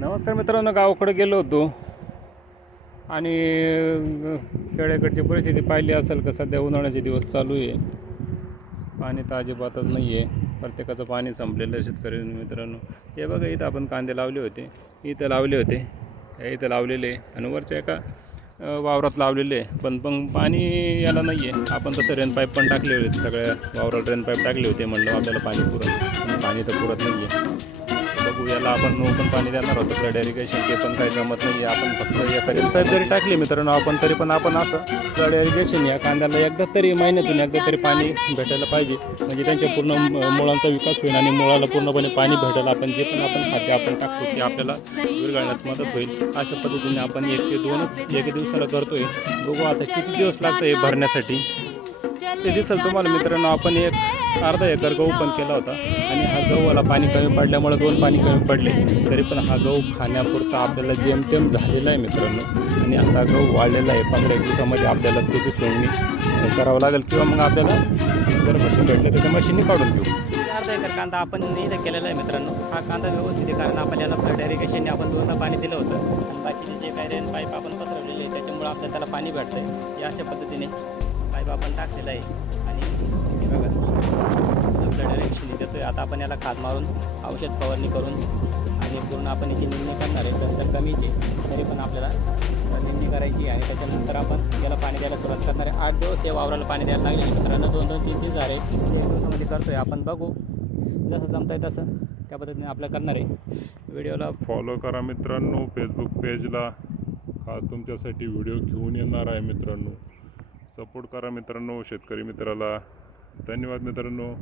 नमस्कार मित्रांनो गावाकडे गेलो होतो. आणि खेड्याकडची परिस्थिती पाहिली असेल का सध्या उन्हाळ्याचे दिवस चालू आहे. पाणी तर अजिबातच नाही आहे प्रत्येकाचं पाणी संपलेलं आहे शेतकरी मित्रांनो. हे बघा इथं आपण कांदे लावले होते. इथं लावले होते. हे इथं लावलेले आणि वरच्या एका वावरात लावलेले आहे. पण पण पाणी याला नाही आहे आपण तसं रेनपाईप पण टाकले होते. सगळ्या वावरात रेनपाईप टाकले होते. म्हणलं आपल्याला पाणी पुरत पाणी तर पुरत नाही आहे बघू याला आपण ओपन पाणी देणार होतो ब्लड इरिगेशन ते पण काही जमत नाही आपण फक्त एखादी पाईप जरी टाकली मित्रांनो आपण तरी पण आपण असं ब्लड इरिगेशन या कांद्याला एकदा तरी महिन्यातून एकदा तरी पाणी भेटायला पाहिजे. म्हणजे त्यांच्या पूर्ण मुळांचा विकास होईल आणि मुळाला पूर्णपणे पाणी भेटेल आपण जे पण आपण खाद्य आपण टाकतो ते आपल्याला विरघळण्यास मदत होईल. अशा पद्धतीने आपण एक ते दोनच एक दिवसाला करतोय. बघू आता किती दिवस लागतं हे भरण्यासाठी. ते दिसेल तुम्हाला मित्रांनो. आपण एक अर्धा एकर गहू पण केला होता आणि हा गहूला पाणी कमी पडल्यामुळे दोन पाणी कमी पडले. तरी पण हा गहू खाण्यापुरता आपल्याला जेमतेम झालेला आहे मित्रांनो. आणि आता गहू वाढलेला आहे. पंधरा एक दिवसामध्ये आपल्याला त्याची सोडणी करावं लागेल. किंवा मग आपल्याला जर मशीन भेटलं तर त्या मशीननी काढून घेऊ. अर्धा एकर कांदा आपण इथं केलेला आहे मित्रांनो. हा कांदा व्यवस्थित आहे कारण आपण याला फ्लड आपण दोनदा पाणी दिलं होतं. आणि बाकीचे जे काही रेन पाईप आपण पसरवलेले आहे त्याच्यामुळे आपल्याला त्याला पाणी भेटतं आहे या अशा पद्धतीने पाईप आपण टाकलेला आहे. आणि हे बघा देतो आहे. आता आपण याला खाद मारून औषध फवारणी करून आणि पूर्ण आपण याची निर्णय करणार आहे. तर तर तरी पण आपल्याला निंदणी करायची आहे. त्याच्यानंतर आपण याला पाणी द्यायला सुरुवात करणार आहे. आठ दिवस या वावराला पाणी द्यायला लागले. मित्रांनो दोन दोन तीन तीन झाले. एक दिवसामध्ये आहे आपण बघू. जसं जमतंय तसं त्या पद्धतीने आपलं करणार आहे. व्हिडिओला फॉलो करा मित्रांनो. फेसबुक पेजला खास तुमच्यासाठी व्हिडिओ घेऊन येणार आहे मित्रांनो. सपोर्ट करा मित्रांनो शेतकरी मित्राला. धन्यवाद मित्रांनो.